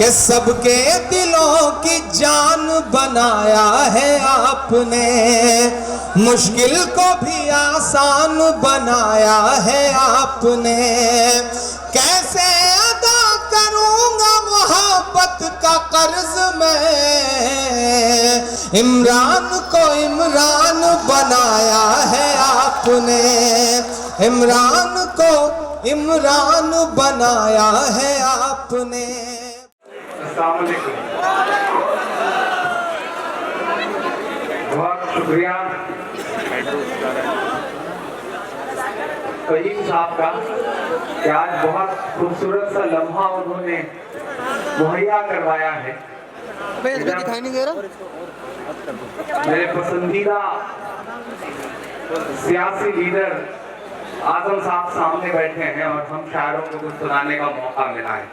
कि सबके दिलों की जान बनाया है आपने, मुश्किल को भी आसान बनाया है आपने। कैसे अदा करूंगा मोहब्बत का कर्ज मैं, इमरान को इमरान बनाया है आपने, इमरान को इमरान बनाया है आपने। बहुत शुक्रिया करीम साहब का कि आज बहुत खूबसूरत सा लम्हा उन्होंने मुहैया करवाया है। दिखाई नहीं दे रहा। मेरे पसंदीदा सियासी लीडर आजम साहब सामने बैठे हैं और हम शायरों को कुछ सुनाने का मौका मिला है।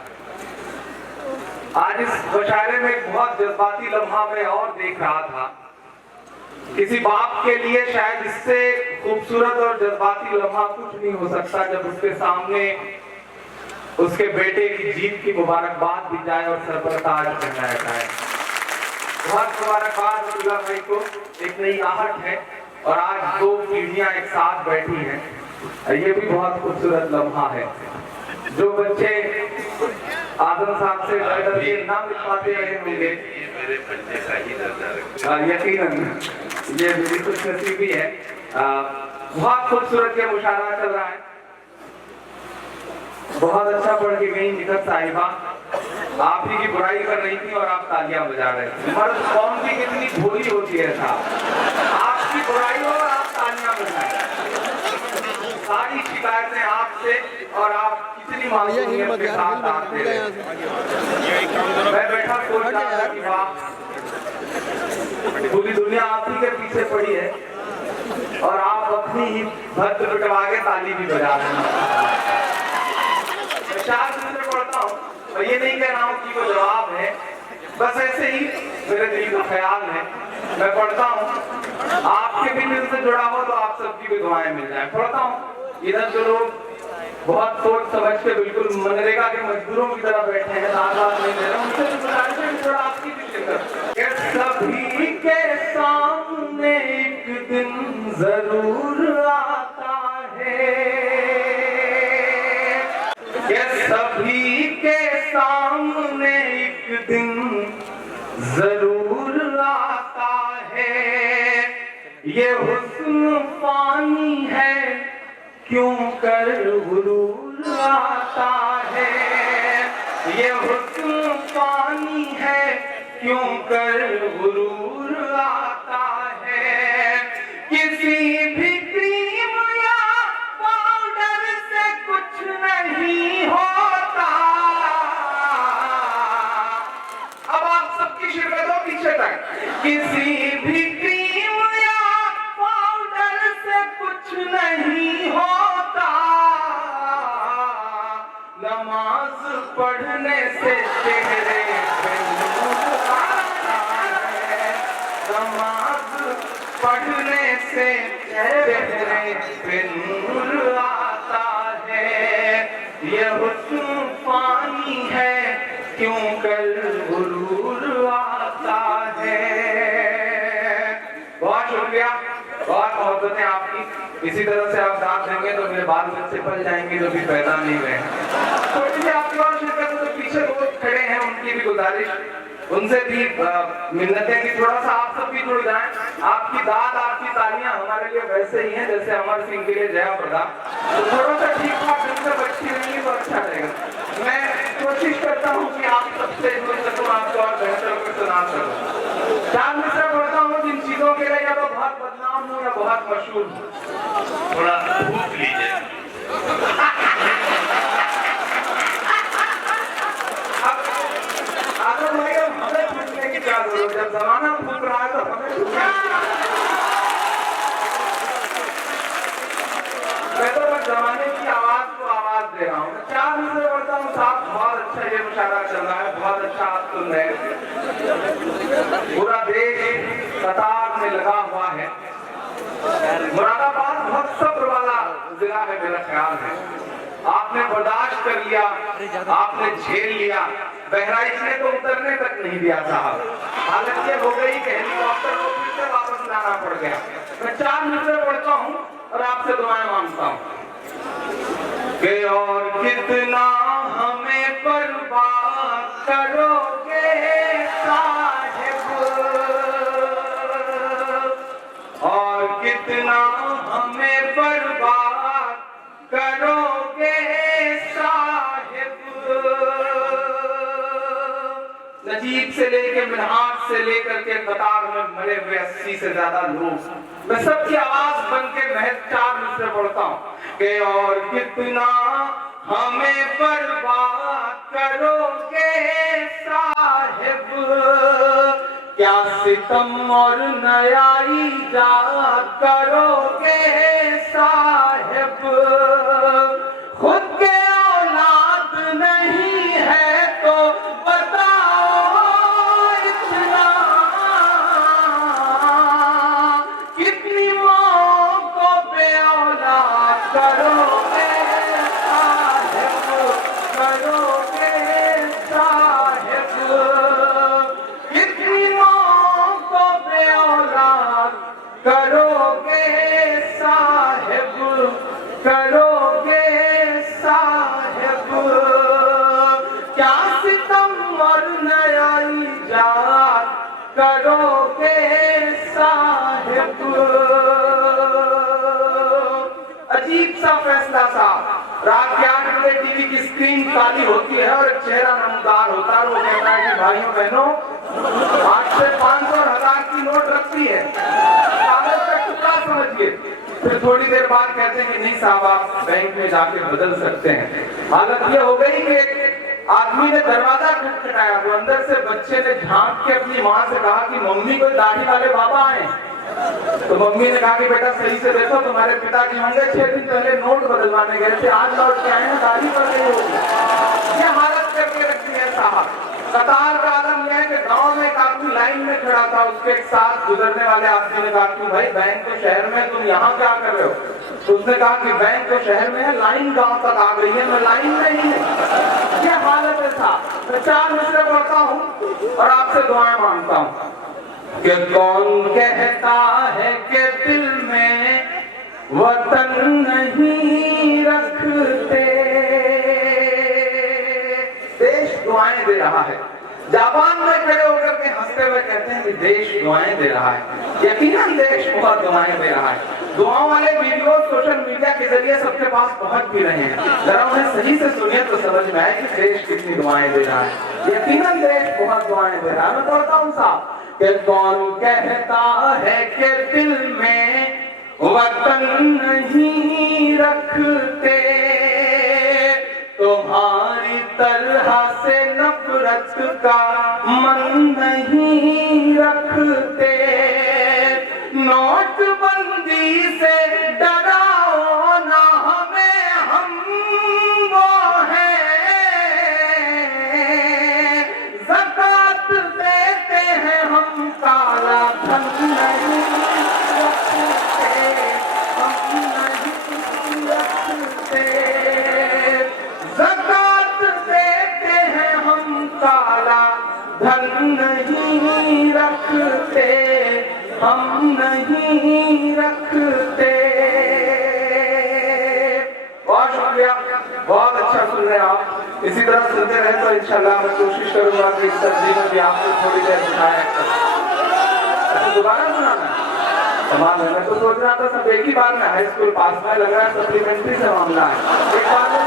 आज इस मुशायरे में एक बहुत जज्बाती लम्हा मैं और देख रहा था। किसी बाप के लिए शायद इससे खूबसूरत और जज्बाती लम्हा कुछ नहीं हो सकता जब उसके सामने उसके बेटे की जीत की मुबारकबाद दी जाए और सर पर ताज पहनाया जाए। बहुत मुबारकबाद अब्दुल्ला भाई को, एक नई आहट है और आज दो पीढ़ियां एक साथ बैठी हैं। ये भी बहुत खूबसूरत लम्हा है। जो बच्चे आजम साहब से डर के नाम लिखवाते रहे होंगे, यकीनन ये मेरी खुशनसीबी है। बहुत खूबसूरत ये मुशायरा चल रहा है। बहुत अच्छा पढ़ के गई निकट साहिबा, आप ही की बुराई कर रही थी और आप तालियां बजा रहे थे। मर्द कौम की कितनी भोली होती है साहब, आपकी बुराई हो और आप तालियां बजाएं। सारी शिकायतें आपसे और आप कितनी मासूमियत के साथ आते हैं। मैं बैठा सोच रहा था कि वाह, पूरी दुनिया आप ही के पीछे पड़ी है और आप अपनी ही भद्द पिटवा के ताली भी बजा रहे हैं। मैं 4 दिन से पढ़ता हूँ और ये नहीं कह रहा हूँ कि वो जवाब है, बस ऐसे ही मेरे दिल का ख्याल है। मैं पढ़ता हूँ, आपके भी दिल से जुड़ा हो तो आप सबकी भी दुआएं मिल जाए। पढ़ता हूँ, इधर जो लोग बहुत सोच समझ के बिल्कुल मनरेगा के मजदूरों की तरह बैठे हैं, आजाद नहीं दे रहे, उनसे थोड़ा आपकी भी फिक्र। सभी के सामने एक दिन जरूर आता है, सभी के सामने एक दिन जरूर आता है। ये हुस्न फानी है क्यों कर गुरूर आता है, ये हुस्न फानी है क्यों कर गुरूर आता है। किसी भी क्रीम या पाउडर से कुछ नहीं होता। अब आप सबकी शिरकत हो पीछे तक। किसी भी क्रीम या पाउडर से कुछ नहीं होता, नमाज पढ़ने से चेहरे पे नूर आता है, नमाज पढ़ने से चेहरे पे नूर आता है। ये हुस्न फानी है क्यों कल गुरूर आता है। बहुत शुक्रिया, बहुत मोहब्बतें आपकी। इसी तरह से आप दाद देंगे तो मेरे बाल बच्चे पल जाएंगे जो भी पैदा नहीं हुए हैं। थोड़ी सी आपकी और शिरकत, तो पीछे लोग खड़े हैं उनकी भी गुजारिश, उनसे भी मिन्नतें की थोड़ा सा आप सब भी जुड़ जाएं। आपकी दाद, आपकी तालियां हमारे लिए वैसे ही हैं जैसे अमर सिंह के लिए जया प्रदा। तो थोड़ा सा ठीक ठाक ढंग से बच्ची रहेंगी तो अच्छा रहेगा। मैं कोशिश करता हूँ कि आप सबसे जुड़ सकूँ, आपको और बेहतर होकर सुना सकूँ। 4 मिसरा पढ़ता हूँ जिन चीजों के लिए या तो बहुत बदनाम हूँ या बहुत मशहूर हूँ। थोड़ा भूख लीजिए। आदम भाई, हमें पूछने की क्या जरूरत है, जब जमाना फूक रहा है तो हमें मैं तो बस जमाने की आवाज को आवाज दे रहा हूँ। 4 मिसरे पढ़ता हूँ साहब, बहुत अच्छा ये मुशायरा चल रहा है, बहुत अच्छा आप सुन रहे हैं। पूरा देश कतार में लगा हुआ है। मुरादाबाद बहुत सब्र वाला जिला है मेरा ख्याल है। आपने बर्दाश्त कर लिया, आपने झेल लिया, बहराइच ने तो उतरने तक नहीं दिया साहब। हालत ये हो गई कि हेलीकॉप्टर को फिर से वापस लाना पड़ गया। मैं 4 मिसरे पढ़ता हूँ और आपसे दुआएं मांगता हूँ कि और कितना हमें बर्बाद करोगे साहिब, और कितना हमें बर्बाद करोगे साहिब। नजीब से लेके मिन्हाज से लेकर के कतार में मरे हुए 80 से ज्यादा लोग, मैं सबकी आवाज बन के महज 4 मिसरे पढ़ता हूँ कि और कितना हमें बर्बाद करोगे साहिब, क्या सितम और नयाई जा करोगे साहिब। खुद के औलाद नहीं है तो बताओ इतना, कितनी माँ को बे औलाद करोगे साहिब, करोगे साहिब। कितनी माँ को बे औलाद करोगे साहिब, करोगे साहिब। क्या सितम और नयाई जात करोगे साहिब। अजीब सा फैसला साहब। रात के 8 बजे टीवी की स्क्रीन काली होती है और एक चेहरा नमदार होता है। वो कहता है कि भाइयों बहनों, 8 से 500 और 1000 की नोट रखती है, कागज का टुकड़ा समझिए। फिर थोड़ी देर बाद कहते हैं कि नहीं साहब, आप बैंक में जाके बदल सकते हैं। हालत ये हो गई कि एक आदमी ने दरवाजा खटखटाया, तो अंदर से बच्चे ने झांक के अपनी माँ से कहा कि मम्मी कोई दाढ़ी वाले बाबा आए। तो मम्मी ने कहा कि बेटा सही से देखो, तुम्हारे पिताजी होंगे 6 दिन पहले नोट बदलवाने गए थे, आज लौट के आए हैं, दाढ़ी पर नहीं होगी। ये हालत करके रखती है साहब। कतार का आलम यह है कि गांव में एक आदमी लाइन में खड़ा था, उसके एक साथ गुजरने वाले आदमी ने कहा कि भाई बैंक तो शहर में, तुम यहाँ क्या कर रहे हो। तो उसने कहा कि बैंक तो शहर में है, लाइन गांव तक आ गई है, मैं लाइन में ही है। ये हालत है साहब। मैं 4 मिसरे पढ़ता हूँ और आपसे दुआएं मांगता हूँ कि कौन कहता है कि दिल में वतन नहीं रखते। देश दुआएं दे रहा है। जापान में खड़े होकर के हंसते हुए कहते हैं कि देश दुआएं दे रहा है। यकीनन देश बहुत दुआएं दे रहा है। दुआओं वाले वीडियो सोशल मीडिया के जरिए सबके पास पहुंच भी रहे हैं। जरा उन्हें सही से सुनिए तो समझ में आए कि देश कितनी दुआएं दे रहा है। यकीनन देश बहुत दुआएं दे रहा है। मैं पढ़ता हूँ साहब कि कौन कहता है कि दिल में वतन नहीं रखते, तुम्हारी तरह से नफरत का मन नहीं रखते। नोटबंदी से डराओ ना हमें, हम वो हैं। ज़कात देते हैं हम, काला धन नहीं रखते, हम नहीं रखते। ज़कात देते हैं हम, काला धन नहीं रखते, हम नहीं रखते। बहुत शुक्रिया, बहुत अच्छा सुन रहे हैं आप। इसी तरह सुनते रहे तो इंशाल्लाह मैं कोशिश करूंगा कि इस सब्जी में भी आपको थोड़ी देर दिखाया। अच्छा दोबारा सुनाना सवाल है। मैं तो सोच रहा था सब एक ही बार में हाई स्कूल पास में, लग रहा है सप्लीमेंट्री से मामला है, एक बार में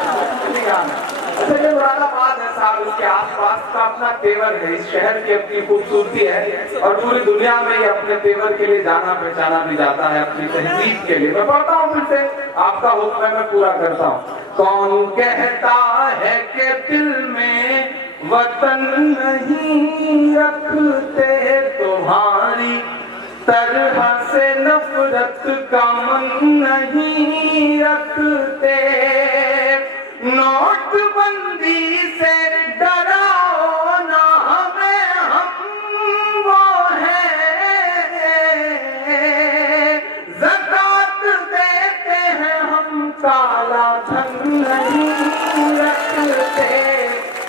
नहीं आना। अच्छा ये मुरादाबाद है साहब, इसके आसपास का अपना तेवर है, इस शहर की अपनी खूबसूरती है और पूरी दुनिया में ये अपने तेवर के लिए जाना पहचाना भी जाता है, अपनी तहजीब के लिए। मैं पढ़ता हूँ फिर से, आपका हुक्म है मैं पूरा करता हूँ। कौन कहता है कि दिल में वतन नहीं रखते, तुम्हारी तरह से नफरत का मन नहीं रखते। नोटबंदी से डराओ ना हमें, हम वो हैं। ज़कात देते हैं हम, काला धन नहीं रखते,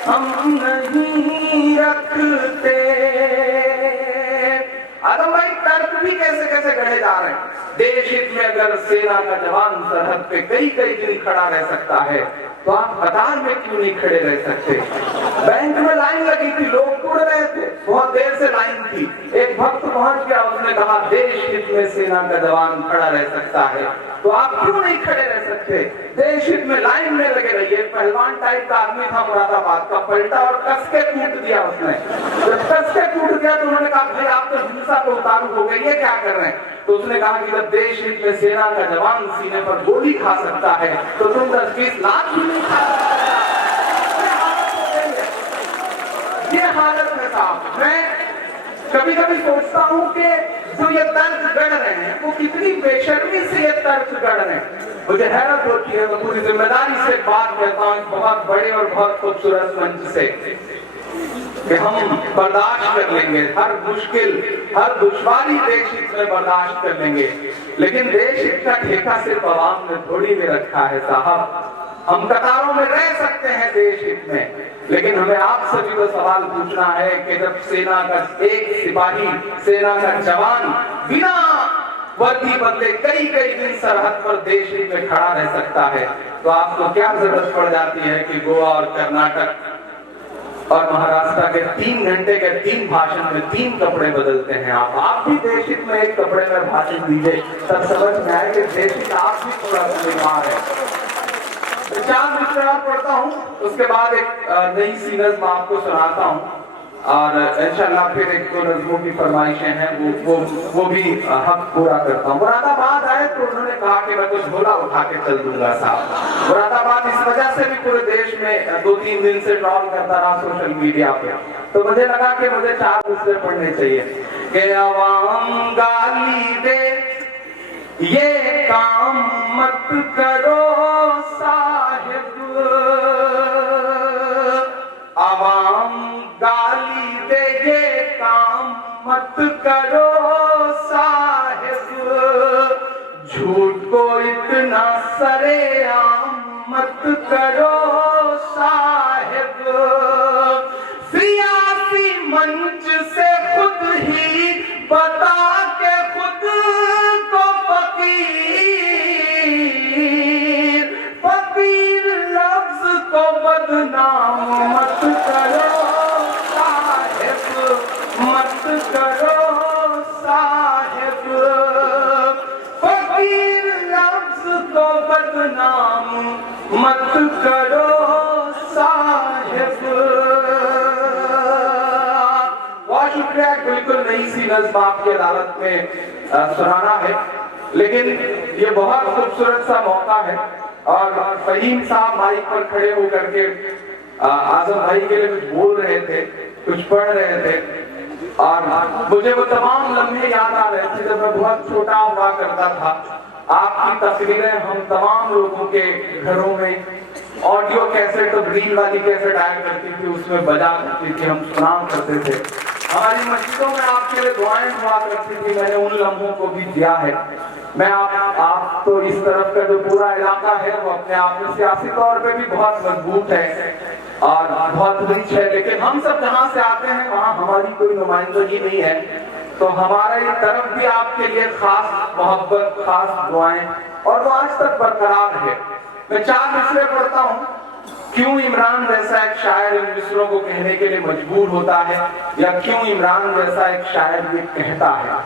हम नहीं देश हित में अगर सेना का जवान सरहद पे कई कई दिन खड़ा रह सकता है, तो आप कतार में क्यों नहीं खड़े रह सकते? बैंक में लाइन लगी थी, लोग उड़ रहे थे, बहुत देर से लाइन थी। एक भक्त पहुंच गया, उसने कहा देश हित में सेना का जवान खड़ा रह सकता है, तो आप क्यों नहीं खड़े रह सकते? देश हित में लाइन में लगे रहिए। पहलवान टाइप का आदमी था मुरादाबाद का, पलटा और कस के कूट दिया उसने। जब कस के कूट दिया तो उन्होंने कहा भाई आप तो हिंसा पे उतारू हो गए, ये क्या कर रहे हैं? तो उसने कहा कि जब देश हित में सेना का जवान सीने पर गोली खा सकता है, तो तुम 10-20 लाख भी नहीं खा सकते। ये हालत है साहब। मैं कभी कभी सोचता हूँ कि जो ये तर्क गढ़ रहे हैं वो कितनी बेशर्मी से ये तर्क गढ़ रहे हैं। मुझे हैरत होती है। मैं पूरी जिम्मेदारी से बात करता हूँ बहुत बड़े और बहुत खूबसूरत मंच से कि हम बर्दाश्त कर लेंगे हर मुश्किल, हर दुश्वारी देश हित में बर्दाश्त कर लेंगे, लेकिन देश हित का ठेका सिर्फ आवाम ने थोड़ी में रखा है साहब। हम कतारों में रह सकते हैं देश हित में, लेकिन हमें आपसे भी तो सवाल पूछना है कि जब सेना का एक सिपाही, सेना का जवान बिना वर्दी बदले कई कई दिन सरहद पर देश हित में खड़ा रह सकता है, तो आपको क्या जरूरत पड़ जाती है कि गोवा और कर्नाटक और महाराष्ट्र के 3 घंटे के 3 भाषण में 3 कपड़े बदलते हैं? आप भी देश हित में एक कपड़े में भाषण दीजिए, तब समझ में आए कि देश हित आप भी थोड़ा बीमार है। 4 मिसरे और पढ़ता हूँ, उसके बाद एक नई सी नज़्म आपको सुनाता हूँ, और इंशाल्लाह फिर 1-2 नज़्मों की फरमाइशें हैं, वो भी हक पूरा करता हूँ। मुरादाबाद आए तो उन्होंने कहा कि मैं तो झोला उठा के चल दूंगा साहब। मुरादाबाद इस वजह से भी पूरे देश में 2-3 दिन से ट्रॉल करता रहा सोशल मीडिया पे, तो मुझे लगा कि मुझे 4 मिसरे पढ़ने चाहिए कि अवाम गाली दे ये काम मत करो साहिब, आवाम गाली दे ये काम मत करो साहिब, झूठ को इतना सरेआम मत करो साहिब, सियासी मंच से खुद ही बता के खुद को फकीर लफ्ज को बदनाम मत करो साहिब, मत करो साहिब, फकीर लफ्ज को बदनाम मत करो साहिब। बहुत शुक्रिया। बिल्कुल नई सी नज़्म आपकी अदालत में सुनाना है, लेकिन ये बहुत खूबसूरत सा मौका है, और फहीम साहब माइक पर खड़े होकर के आजम भाई के लिए कुछ बोल रहे थे, कुछ पढ़ रहे थे, और मुझे वो तमाम लम्हे याद आ रहे थे जब मैं बहुत छोटा हुआ करता था। आपकी तस्वीरें हम तमाम लोगों के घरों में ऑडियो कैसेट और रील वाली कैसेट आया करती थी, उसमें बजा करती थी, हम सुना करते थे। हमारी मस्जिदों में आपके लिए दुआएं हुआ करती थी, मैंने उन लम्हों को भी दिया है। मैं आप तो इस तरफ का जो पूरा इलाका है वो अपने आप में सियासी तौर पे भी बहुत मजबूत है और बहुत रिच है, लेकिन हम सब जहाँ से आते हैं वहाँ हमारी कोई नुमाइंदगी नहीं है, तो हमारा ये तरफ भी आपके लिए खास मोहब्बत, खास दुआएं, और वो आज तक बरकरार है। मैं 4 मिसरे पढ़ता हूँ। क्यों इमरान जैसा एक शायर इन मिसरों को कहने के लिए मजबूर होता है, या क्यों इमरान जैसा एक शायर ये कहता है?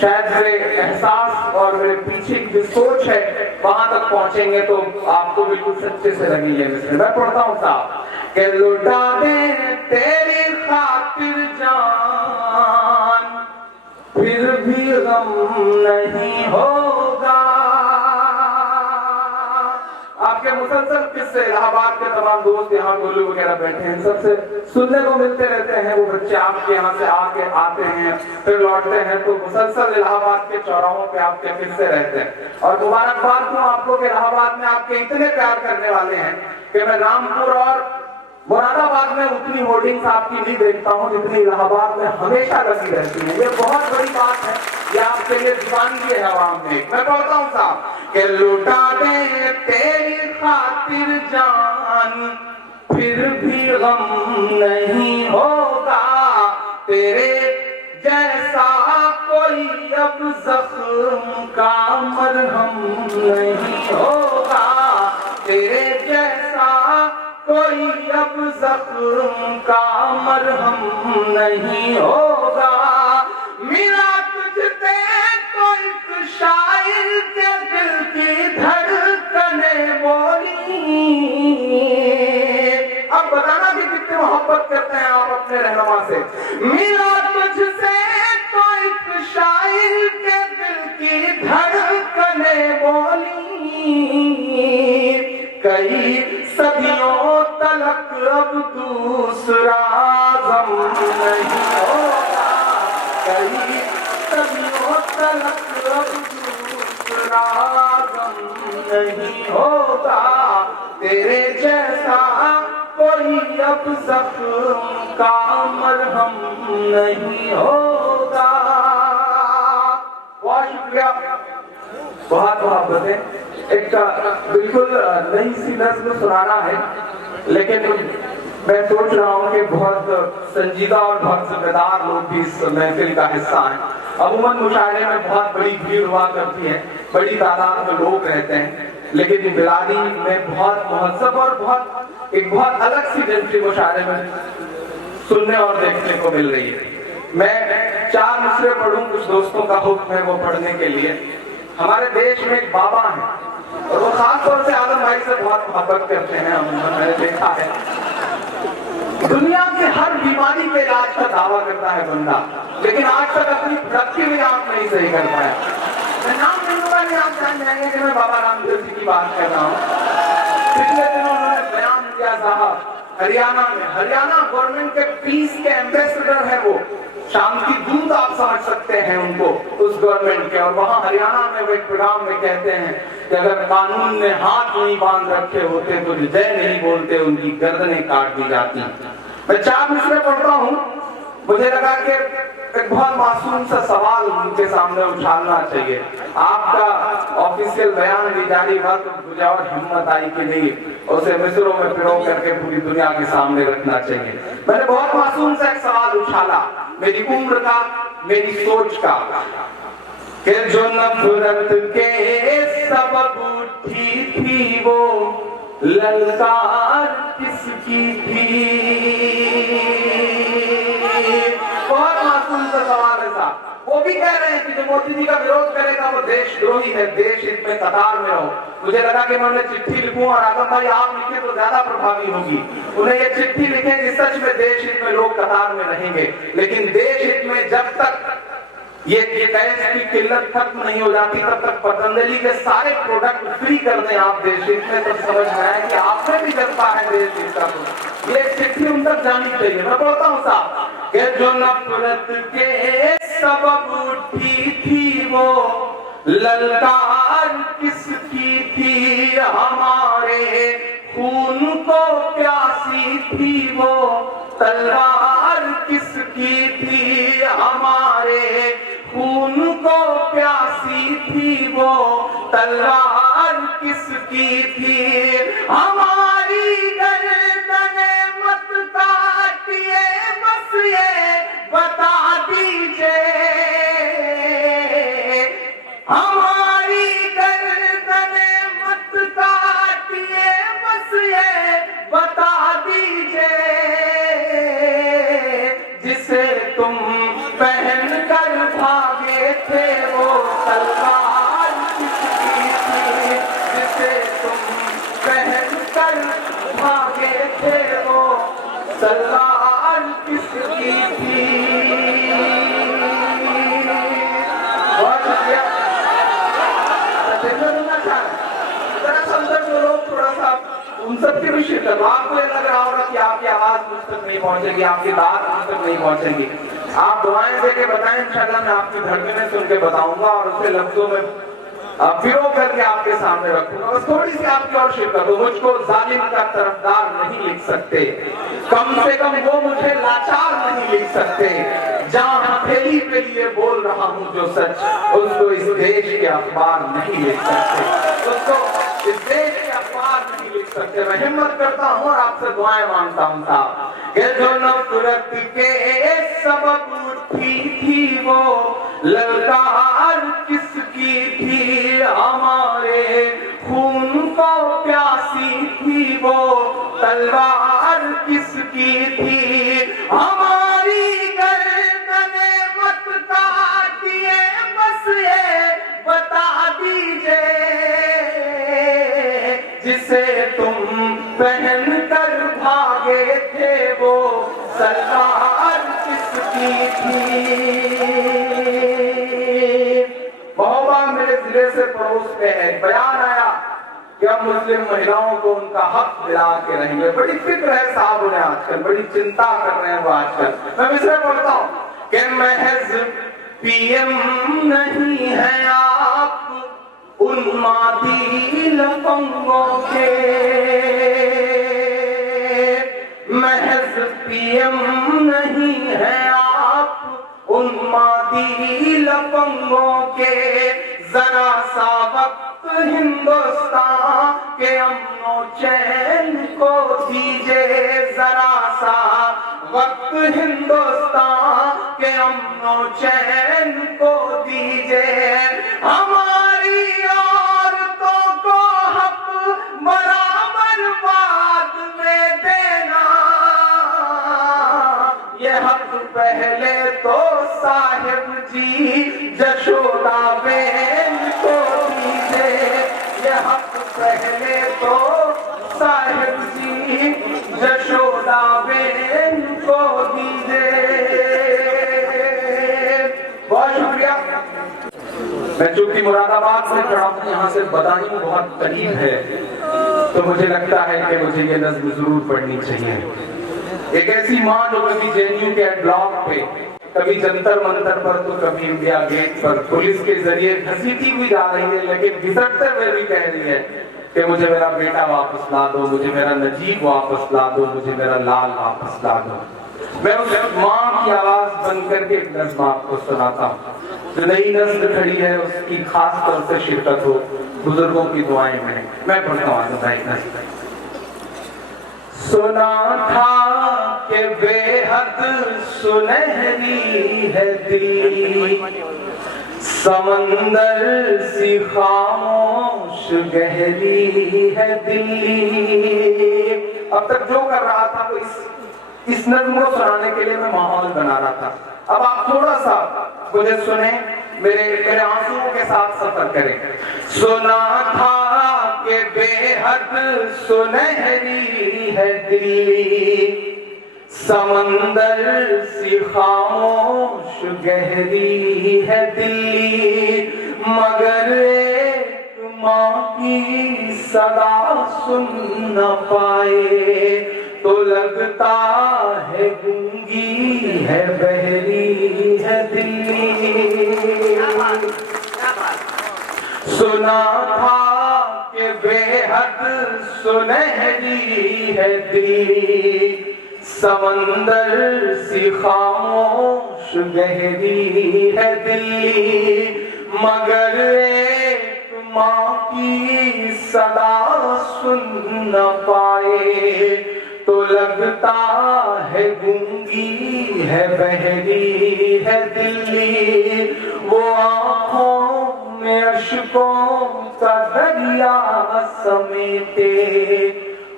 शायद मेरे एहसास और मेरे पीछे की जो सोच है वहां तक पहुंचेंगे तो आपको बिल्कुल सच्चे से लगेंगे मिसरे। मैं पढ़ता हूँ साहब कि लुटा दे तेरी खातिर जान, फिर भी गम नहीं होगा। आपके मुसलसल किस्से इलाहाबाद के तमाम दोस्त यहाँ गोलू वगैरह बैठे हैं, सबसे सुनने को मिलते रहते हैं। वो बच्चे आपके यहाँ से आते हैं फिर लौटते हैं, तो मुसलसल इलाहाबाद के चौराहों पे आपके किस्से रहते हैं। और मुबारकबाद दूं आपको कि इलाहाबाद में आपके इतने प्यार करने वाले हैं कि मैं रामपुर और मुरादाबाद में उतनी होर्डिंग्स आपकी नहीं देखता हूँ जितनी इलाहाबाद में हमेशा लगी रहती है। ये बहुत बड़ी बात है, ये आपके लिए दीवानगी है आवाम में। मैं बोलता हूँ साहब कि लुटा दे तेरी खातिर जान, फिर भी गम नहीं होगा, तेरे जैसा कोई अब अब जख्म का मरहम नहीं होगा, तेरे जैसा कोई अब जख्म का मरहम नहीं होगा। मिला तुझसे तो एक शायर के दिल की धड़कने बोली। अब बताना कि कितनी मोहब्बत करते हैं आप अपने रहनुमा से। मिला तुझसे तो एक शायर के दिल की धड़कने बोली। कई सदियों तलक अब दूसरा गम नहीं होगा, कई सदियों तलक अब दूसरा गम नहीं होगा, तेरे जैसा कोई अब जख्म का मरहम नहीं होगा। बहुत शुक्रिया, बहुत मोहब्बतें। एक बिल्कुल नई सी नज़्म सुनाना है, लेकिन मैं सोच रहा हूँ कि बहुत संजीदा और बहुत जिम्मेदार लोग भी इस महफिल का हिस्सा हैं। अमूमन मुशायरे में बहुत बड़ी भीड़ हुआ करती है, बड़ी तादाद में लोग रहते हैं, लेकिन बिलादी में बहुत महत्व और एक बहुत अलग सी जंतरी मुशायरे में सुनने और देखने को मिल रही है। मैं 4 मिसरे पढ़ूं, कुछ दोस्तों का हुक्म है वो पढ़ने के लिए। हमारे देश में एक बाबा है और वो खास तौर से आलम भाई से बहुत मोहब्बत करते हैं, मैंने देखा है। दुनिया की हर बीमारी के इलाज का दावा करता है बंदा, लेकिन आज तक अपनी प्रोडक्टिविटी आप नहीं सही कर पाया। मैं नाम नहीं लूंगा, नहीं आप जान जाएंगे कि मैं बाबा रामदेव जी की बात कर रहा हूँ। पिछले दिनों उन्होंने बयान दिया साहब, हरियाणा गवर्नमेंट के पीस के एम्बेसडर है वो, शांति दूत आप समझ सकते हैं उनको, उस गवर्नमेंट के। और वहां हरियाणा में वो एक प्रोग्राम में कहते हैं कि अगर कानून ने हाथ नहीं बांध रखे होते तो जय नहीं बोलते, उनकी गर्दनें काट दी जाती। मैं 4 मिसरे पढ़ता हूँ, मुझे लगा कि एक बहुत मासूम सा सवाल उनके सामने उछालना चाहिए। आपका ऑफिशियल बयान भी जारी हुआ तो मुझे और हिम्मत आई कि नहीं, उसे मिसरों में पिरो करके पूरी दुनिया के सामने रखना चाहिए। मैंने बहुत मासूम सा एक सवाल उछाला, मेरी उम्र का, मेरी सोच का, कि जो नफरत के सबब उठी थी वो ललकार किसकी थी। बहुत मासूम सा सवाल है साहब। वो भी कह रहे हैं कि जो मोदी जी का विरोध करेगा वो देशद्रोही है, देश हित में कतार में रहो। मुझे लगा कि मैं उन्हें चिट्ठी लिखूं और आजम भाई आप लिखे तो ज्यादा प्रभावी होगी। उन्हें ये चिट्ठी लिखें कि सच में देश हित में लोग कतार में रहेंगे, लेकिन देश हित में जब तक ये गैस की किल्लत खत्म नहीं हो जाती तब तक पतंजलि के सारे प्रोडक्ट फ्री कर दें आप देश हित में, तो समझ में आए कि आपने भी जज्बा है देश हित का। ये चिट्ठी उन तक जानी चाहिए। मैं बोलता हूँ साहब कि जो नफरत के सबब उठी थी वो ललकार किसकी थी, हमारे खून को प्यासी थी वो तलवार किसकी थी, हमारे खून को प्यासी थी वो तलवार किसकी थी। हमारी गर्दने मत काटिए, बस ये बता दीजिए, हमारी गर्दने मत काटिए, बस ये बता दीजिए, जिसे तुम पहन कर भागे थे वो तलवार किसकी थी, जिसे तुम पहन कर भागे थे वो तलवार किसकी थी। बहुत शुक्रिया। जो लोग थोड़ा सा उन सबके भी शिरकत, आपको ये लग रहा होगा कि आपकी आवाज मुझ तक नहीं पहुंचेगी, आपकी बात मुझ तक नहीं पहुंचेगी, आप दुआएं देके बताएं, इंशाल्लाह मैं आपकी धड़कनें सुन के बताऊंगा और उसे लफ्जों में फिरो करके आपके सामने रखूंगा। बस थोड़ी सी आपकी और शिरकत हो। मुझको जालिम का तरफदार नहीं लिख सकते, कम से कम वो मुझे लाचार नहीं लिख सकते। जहां हथेली पे लिए बोल रहा हूं जो सच, उसको इस देश के अखबार नहीं लिख सकते, उसको इस देश के अखबार नहीं लिख सकते। मैं हिम्मत करता हूं और आपसे दुआएं मांगता हूं साहब कि जो नफरत के सबब उठी थी वो ललकार से तुम पहन कर भागे थे वो सलवार किसकी थी। महोबा मेरे जिले से पड़ोस में है, बयान आया कि अब मुस्लिम महिलाओं को उनका हक दिला के रहेंगे। बड़ी फिक्र है साहब उन्हें आजकल, बड़ी चिंता कर रहे हैं वो आजकल। मैं मिसरे बोलता हूँ कि महज पीएम नहीं है आप उन्मादी लफंगों के, महज पीएम नहीं है आप उन्मादी लफंगों के। जरा सा वक्त हिंदुस्तान के अमनो चैन को दीजिए, जरा सा वक्त हिंदुस्तान के अमनो चैन को दीजिए। हमारी औरतों को हक बराबर बाद में देना, ये हक पहले तो साहिब जी जशोदा बेन को दीजिए, ये हक पहले तो साहिब जी जशोदा बेन को दीजिए। बहुत शुक्रिया। मैं चूंकि मुरादाबाद से खड़ा हूं, यहाँ से बदायूं बहुत करीब है, तो मुझे लगता है कि मुझे ये नज्म जरूर पढ़नी चाहिए। एक ऐसी माँ जो कभी जेएनयू के ब्लॉक पे, कभी जंतर मंतर पर, तो कभी इंडिया गेट पर पुलिस के जरिए घसीटी हुई जा रही है, लेकिन घिसटते हुए भी कह रही है कि मुझे मेरा बेटा वापस ला दो, मुझे मेरा नजीब वापस ला दो, मुझे मेरा लाल वापस ला दो। मैं उस माँ की आवाज बन करके एक नज्म आपको सुनाता हूँ। जो नई नस्ल खड़ी है उसकी खास तौर से शिरकत हो बुजुर्गों की दुआएं में। मैं पढ़ता हूँ एक नज्म। सुना था कि बेहद सुनहरी है दिल्ली, समंदर सी खामोश गहरी है दिल्ली। अब तक जो कर रहा था वो इस नज़्म को सुनाने के लिए मैं माहौल बना रहा था। अब आप थोड़ा सा मुझे सुने, मेरे आंसुओं के साथ सफर करें। सुना था कि बेहद सुनहरी है दिल्ली, समंदर सी खामोश गहरी है दिल्ली, मगर एक माँ की सदा सुन न पाए तो लगता है गूंगी है बहरी है दिल्ली। सुना था कि बेहद सुनहरी है दिल्ली, समंदर सी खामोश गहरी है दिल्ली, मगर एक माँ की सदा सुन न पाए तो लगता है गूंगी है बहरी है दिल्ली। वो आँखों में अश्कों का दरिया समेटे,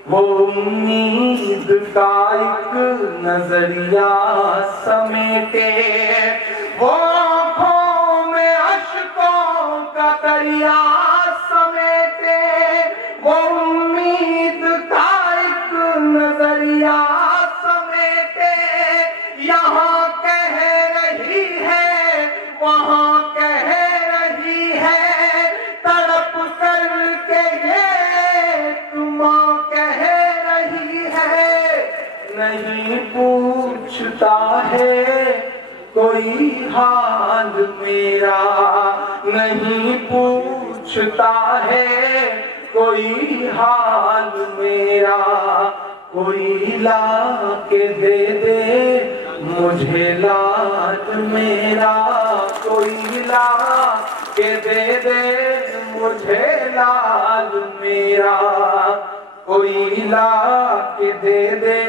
वो उम्मीद का एक नजरिया समेटे, वो आँखों में अश्कों का दरिया समेटे, वो उम्मीद का एक नजरिया समेटे। यहाँ कह रही है वहाँ कह रही है, तड़प करके ये माँ कह रही है। नहीं पूछता है कोई हाल मेरा, नहीं पूछता है कोई हाल मेरा, कोई ला के दे दे मुझे लाल मेरा, कोई ला के दे दे मुझे लाल मेरा, कोई ला के दे दे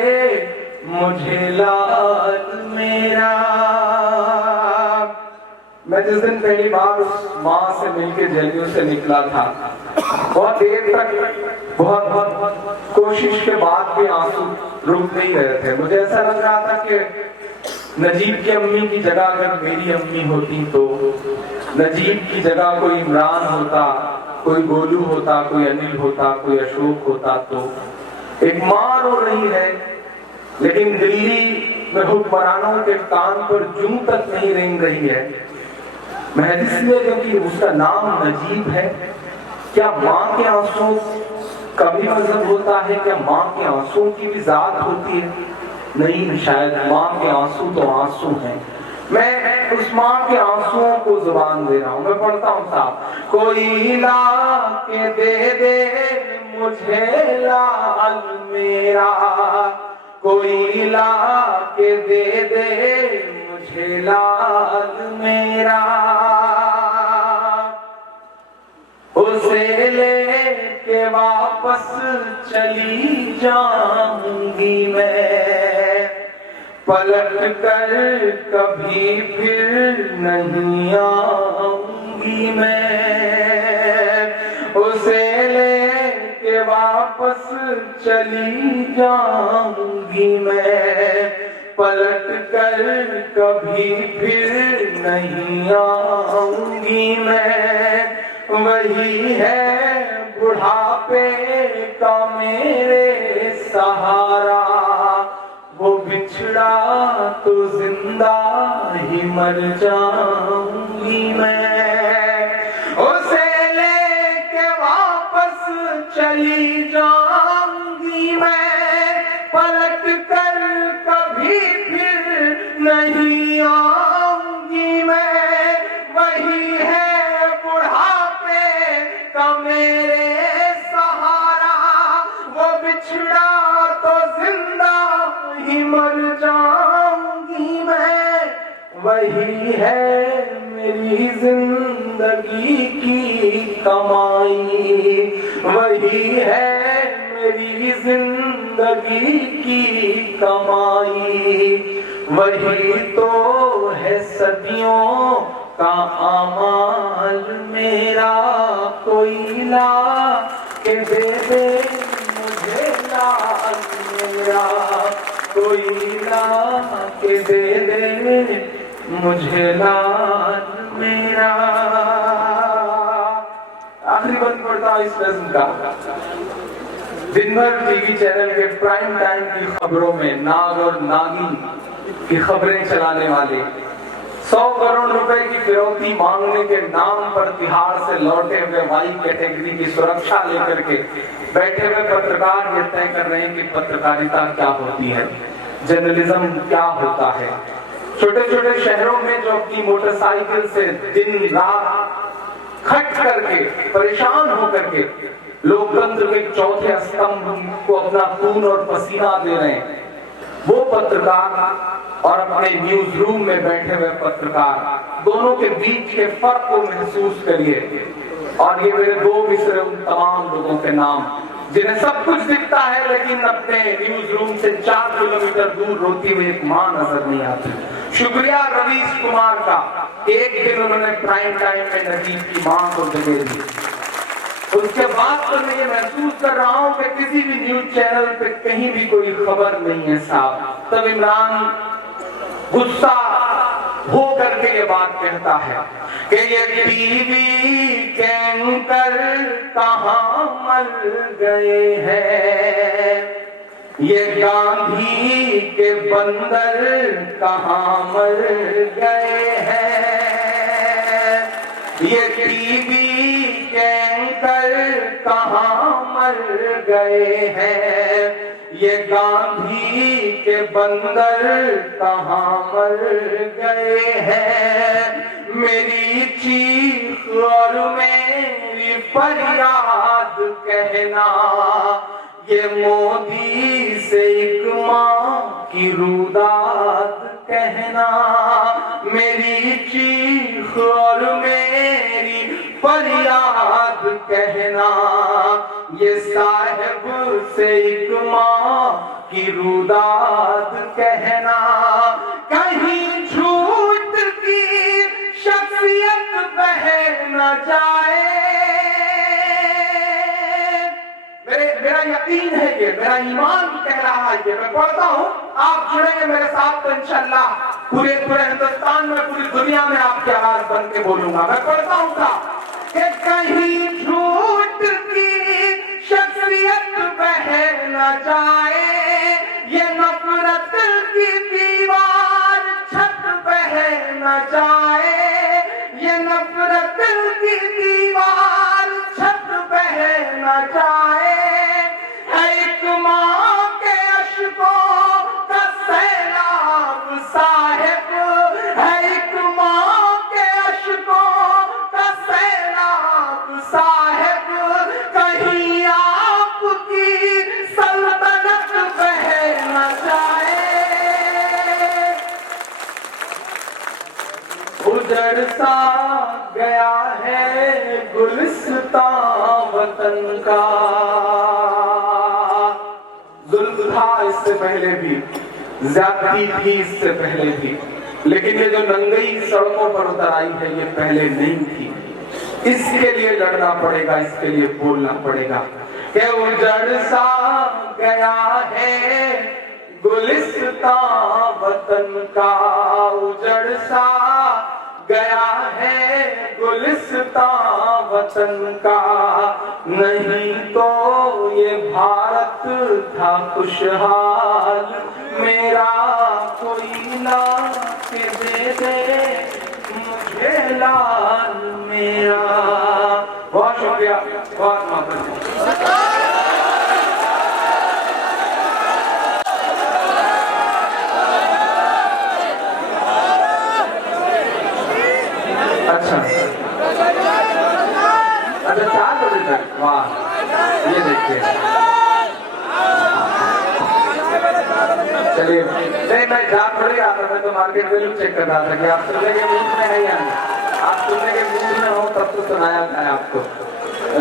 मुझे लाल मेरा। मैं जिस दिन पहली बार उस माँ से मिलकर जेएनयू से निकला था, बहुत देर तक बहुत कोशिश के बाद भी आंसू रुक नहीं रहे थे। मुझे ऐसा लग रहा था कि नजीब की अम्मी की जगह अगर मेरी अम्मी होती तो, नजीब की जगह कोई इमरान होता, कोई गोलू होता, कोई अनिल होता, कोई अशोक होता, तो एक मां रो रही है, लेकिन दिल्ली में हुक्मरानों के कान पर जूं तक नहीं रेंग रही है, महज इसलिए क्योंकि उसका नाम नजीब है। क्या माँ के आंसू का भी मतलब होता है? क्या माँ के आंसुओं की भी जात होती है? नहीं, शायद माँ के आंसू तो आंसू हैं। मैं उस माँ के आंसुओं को जुबान दे रहा हूं। मैं पढ़ता हूं साहब, कोई ला के दे मुझे लाल मेरा, कोई ला के दे मुझे लाल मेरा, उसे लेके वापस चली जाऊंगी मैं, पलट कर कभी फिर नहीं आऊंगी मैं, उसे लेके वापस चली जाऊंगी मैं, पलट कर कभी फिर नहीं आऊंगी मैं। वही है बुढ़ापे का मेरे सहारा, वो बिछड़ा तो जिंदा ही मर जाऊंगी मैं, उसे लेके वापस चली जाऊंगी मैं, पलट कर कभी फिर नहीं आऊंगी मैं। वही है बुढ़ापे का मेरे सहारा, वो बिछड़ा तो जिंदा ही मर जाऊंगी मैं। वही है मेरी जिंदगी की कमाई, वही है मेरी जिंदगी की कमाई, वही तो है सदियों का अमाल मेरा। कोई ला के दे मुझे लाल मेरा, कोई ला के दे मुझे लाल मेरा। आखिरी बंद पड़ता इस नज़्म का। दिन भर टीवी चैनल के प्राइम टाइम की खबरों में नाग और नागी की खबरें चलाने वाले 100 करोड़ रुपए की फिरौती मांगने के नाम पर तिहाड़ से लौटे हुए वाई कैटेगरी की सुरक्षा लेकर के बैठे हुए पत्रकार ये तय कर रहे हैं कि पत्रकारिता क्या होती है, जर्नलिज्म क्या होता है। छोटे छोटे शहरों में जो अपनी मोटरसाइकिल से दिन रात खट करके परेशान होकर के लोकतंत्र के चौथे स्तंभ को अपना खून और पसीना दे रहे हैं, वो पत्रकार और अपने न्यूज रूम में बैठे हुए पत्रकार, दोनों के बीच के फर्क को महसूस करिए। और ये मेरे दो मिसरे उन तमाम लोगों के नाम जिन्हें सब कुछ दिखता है, लेकिन अपने न्यूज रूम से 4 किलोमीटर दूर रोती हुई एक मां नजर नहीं आती। शुक्रिया रवीश कुमार का, एक दिन उन्होंने प्राइम टाइम में नजीब की मां को जगह दी। उसके बाद तो मैं ये महसूस कर रहा हूं कि किसी भी न्यूज चैनल पे कहीं भी कोई खबर नहीं है साहब। तब इमरान गुस्सा हो करके ये बात कहता है कि ये टीवी के एंकर कहां मर गए हैं, ये गांधी के बंदर कहां मर गए हैं, ये टीवी के एंकर कहां मर गए हैं, ये गांधी के बंदर कहां मर गए हैं। मेरी चीख और मेरी फरियाद कहना, ये मोदी से एक मां की रुदात कहना। मेरी चीख और मेरी फरियाद कहना, ये साहिब से एक मां की रुदात कहना। कहीं झूठ की शख्सियत बह न जाए, मेरा यकीन है, ये मेरा ईमान कह रहा है। ये मैं पढ़ता हूं, आप जुड़ेंगे मेरे साथ तो इंशाल्लाह पूरे हिंदुस्तान में, पूरी दुनिया में आपकी आवाज बन के बोलूंगा। मैं पढ़ता हूं था कि कहीं झूठ न जाए, ये नफरत की दीवार छत बह न जाए। एक माँ के अश्कों का सैलाब साहिब, एक माँ के अश्कों का सैलाब साहिब, कहीं आपकी सल्तनत बह न जाए। उजड़ सा गया है गुलिस्तां वतन का। जुल्म था इससे पहले भी, ज्यादती थी इससे पहले भी, लेकिन ये जो नंगई सड़कों पर उतर आई है ये पहले नहीं थी। इसके लिए लड़ना पड़ेगा, इसके लिए बोलना पड़ेगा कि उजड़ सा गया है गुलिस्तां वतन का, उजड़ सा गया है गुलिस्तां वतन का। नहीं तो ये भारत था खुशहाल, मेरा कोई ला के दे दे मुझे लाल मेरा। बहुत शुक्रिया, बहुत मोहब्बत। अच्छा 4 बजे तक, वाह, ये देखिए। चलिए, नहीं मैं जा थोड़ी रहा था, मैं तो मार्केट वैल्यू चेक कर रहा था कि आप सुनने के मूड में नहीं आए। आप सुनने के मूड में हो तब तो सुनाया था आपको।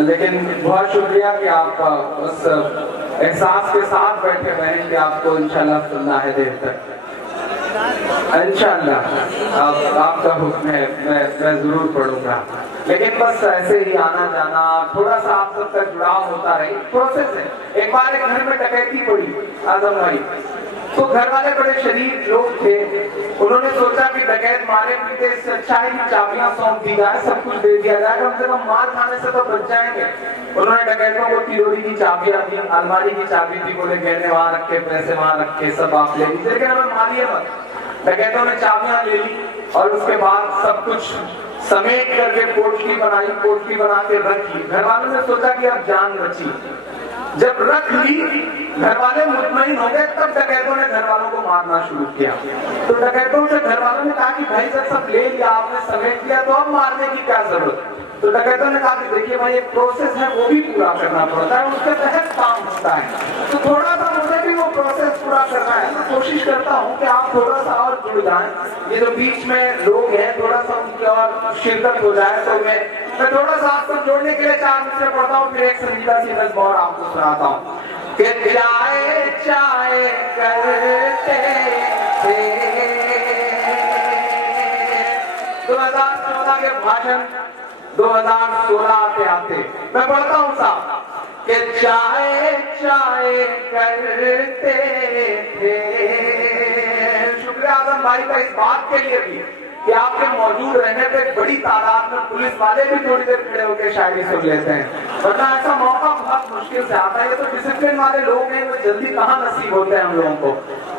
लेकिन बहुत शुक्रिया कि आप उस एहसास के साथ बैठे हुए हैं कि आपको इंशाल्लाह सुनना है देर तक। इंशाल्लाह आपका हुक्म है, मैं जरूर पढ़ूंगा। लेकिन बस ऐसे ही आना जाना, थोड़ा सा आप सबका जुड़ाव होता रहे, प्रोसेस है। एक बार एक घर में डकैती पड़ी आजम भाई, तो घर वाले बड़े शरीफ लोग थे, उन्होंने सोचा कि डकैत मारे पीटे इससे अच्छा ही चाबियां सौंप दी जाए, सब कुछ दे दिया जाए, कम से कम मार खाने से तो बच जाएंगे। उन्होंने डकैतों को तिजोरी की चाबियां दी, अलमारी की चाबी दी, बोले गहने वहां रखे, पैसे वहां रखे, सब आप ले लीजिए, लेकिन हमें मारिए मत। डकैतों ने चाबियां ले ली और उसके बाद सब कुछ समेट करके पोटली बनाई, पोटली बना के रखी। घर वालों ने सोचा कि अब जान बची। जब रख ली, घर वाले मुतमईन हो गए, तब डकैतों ने घर वालों को मारना शुरू किया। तो डकैतों से घर वालों ने कहा कि भाई जब सब ले लिया आपने, समेट लिया, तो अब मारने की क्या जरूरत। तो डकैतों ने कहा कि देखिए भाई एक प्रोसेस है, वो भी पूरा करना पड़ता है, उसके तहत काम होता है, तो थोड़ा सा मुझे भी वो प्रोसेस पूरा करना है। मैं कोशिश करता हूँ कि आप थोड़ा सा और जुड़ जाएं, ये जो बीच में लोग हैं थोड़ा सा उनकी और शिरकत हो जाए। तो मैं थोड़ा सा आपको जोड़ने के लिए 4 मिनट पढ़ता हूँ, फिर एक संजीदा सी नज़्म और आपको सुनाता हूँ कि चाय चाय करते थे 2014 के भाषण 2016 आते आते मैं पढ़ता हूँ साहब कि चाय चाय करते थे। शुक्रिया आजम भाई का इस बात के लिए भी कि आपके मौजूद रहने पे बड़ी तादाद में पुलिस वाले भी थोड़ी देर खड़े होकर शायरी सुन लेते हैं, वरना ऐसा मौका बहुत मुश्किल से आता है। ये तो डिसिप्लिन वाले लोग हैं, तो जल्दी कहाँ नसीब होते हैं हम लोगों को।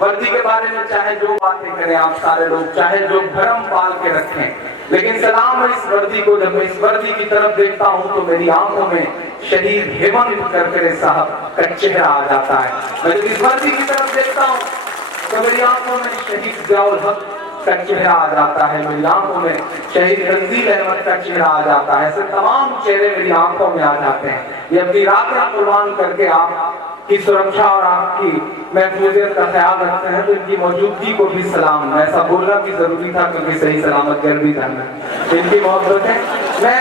वर्दी के बारे में चाहे जो बातें करें आप सारे लोग, चाहे जो भरम पाल के रखें, लेकिन सलाम है इस वर्दी को। जब मैं इस वर्दी की तरफ देखता हूँ तो मेरी आंखों में शहीद हेमंत करकरे साहब का चेहरा आ जाता है। मैं जब इस वर्दी की तरफ देखता हूँ तो मेरी आंखों में शहीद जियाउल हक का चेहरा आ जाता है, मेरी आंखों में शहीद तंजील अहमद का चेहरा आ जाता है। ऐसे तमाम चेहरे मेरी आंखों में आ जाते हैं। ये अपनी रातें कुर्बान करके आपकी सुरक्षा और आपकी महफूजियत का ख्याल रखते हैं, तो इनकी मौजूदगी को भी सलाम। ऐसा बोलना भी जरूरी था क्योंकि सही सलामत घर भी था। इनकी मोहब्बत है, मैं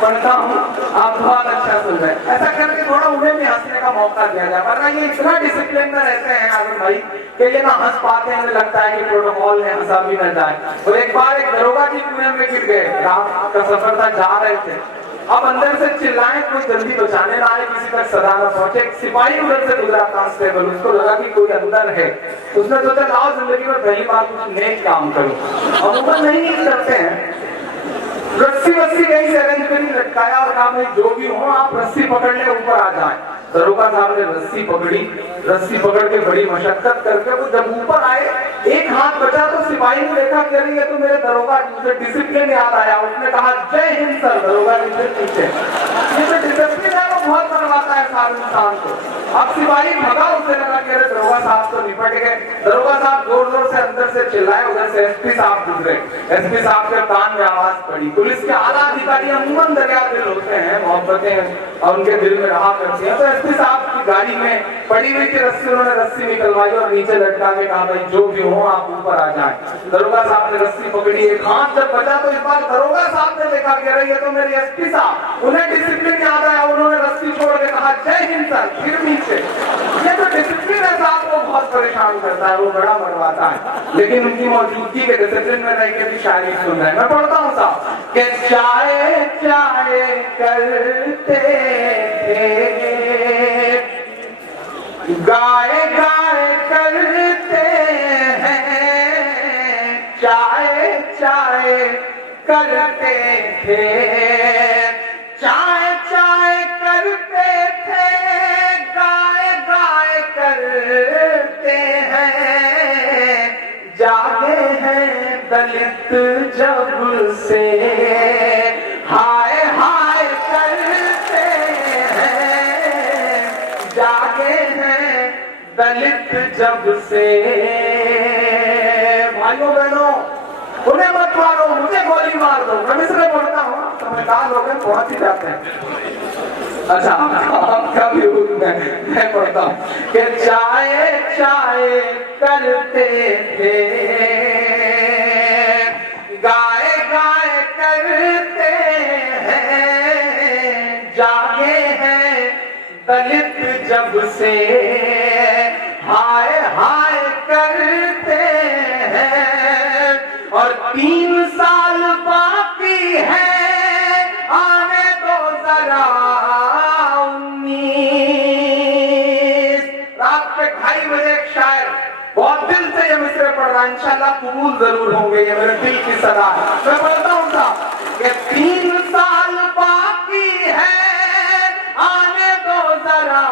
पढ़ता हूँ, आप बहुत अच्छा सुन रहे हैं। ऐसा करके थोड़ा उन्हें भी हंसने का मौका दिया जाए, वरना ये इतना डिसिप्लिन में रहते हैं आजम भाई कि ये ना हंस पाते हैं, लगता है कि प्रोटोकॉल में हंसा भी न जाए। और एक बार एक दरोगा जी पुणे में गिर गए, रात का सफर था, जा रहे थे। अब अंदर से चिल्लाएं, कोई जल्दी बचाने ना आए, किसी तक सदा न पहुंचे। एक सिपाही उधर से गुजरा, कांस्टेबल, उसको लगा कि कोई अंदर है। उसने सोचा लाओ जिंदगी में पहली बार कुछ नेक काम करूं। अमूमन नहीं करते हैं, रस्सी वस्सी कहीं से अरेंज करी, लटकाया और कहा भाई जो भी हो आप रस्सी पकड़ ले, ऊपर आ जाए। दरोगा साहब ने रस्सी पकड़ी, रस्सी पकड़ के बड़ी मशक्कत करके वो जब ऊपर आए, एक हाथ बचा तो सिपाही ने देखा कि अरे ये तो मेरे दरोगा, मुझे डिसिप्लिन याद आया। उसने कहा जय हिंद सर। दरोगा के पीछे ये जो डिसिप्लिन है वो बहुत बनवाता है सारे इंसान को। अब सिपाही भगा, उसे लगा कि अरे दरोगा साहब तो निपट गए। दरोगा साहब जोर जोर से अंदर से चिल्लाए, उधर से एसपी साहब गुजरे। एसपी साहब के कान में आवाज पड़ी। पुलिस के आला अधिकारी अमूमन दरिया दिल होते हैं, मोहब्बतें और उनके दिल में रहा करती हैं। तो एसपी साहब की गाड़ी में पड़ी हुई थी रस्सी, उन्होंने रस्सी निकलवाई और नीचे लटका के कहा भाई जो भी हो आप ऊपर आ जाएं। दरोगा साहब ने रस्सी पकड़ी, एक हाथ जब बचा तो इस बार दरोगा साहब ने देखा कि अरे ये तो मेरे एसपी साहब, उन्हें डिसिप्लिन याद आया। उन्होंने रस्सी छोड़ के कहा जय हिंद सर, फिर नीचे। ये जो डिसिप्लिन है साहब वो बहुत परेशान करता है, वो बड़ा मरवाता है। लेकिन उनकी मौजूदगी के डिसिप्लिन में रह के भी शायरी सुन रहे हैं। मैं पढ़ता हूँ साहब कि चाय चाय करते थे, गाय गाय करते हैं, चाय चाय करते थे, चाय चाय करते थे, गाय गाय करते हैं, जागे हैं दलित जब से, हाय हाय करते हैं, जागे हैं दलित जब से। भाइयों बहनों, उन्हें मत मारो, मुझे गोली मार दो। मैं इसलिए बोलता हूँ, समझदार लोग पहुंच ही जाते हैं। अच्छा, आपका भी मैं पढ़ता हूँ कि चाय चाय करते थे, गाय गाय करते हैं, जागे हैं दलित जब से, हाय हाय करते हैं। और 3 साल बाकी है, आने दो जरा 19। रात के 2:30 बजे एक शायर बहुत दिल से ये मिसरे पढ़ रहा है, इंशाल्लाह कबूल जरूर होंगे, ये मेरे दिल की सलाह है। मैं पढ़ता हूँ साहब कि 3 साल बाकी है, आने दो जरा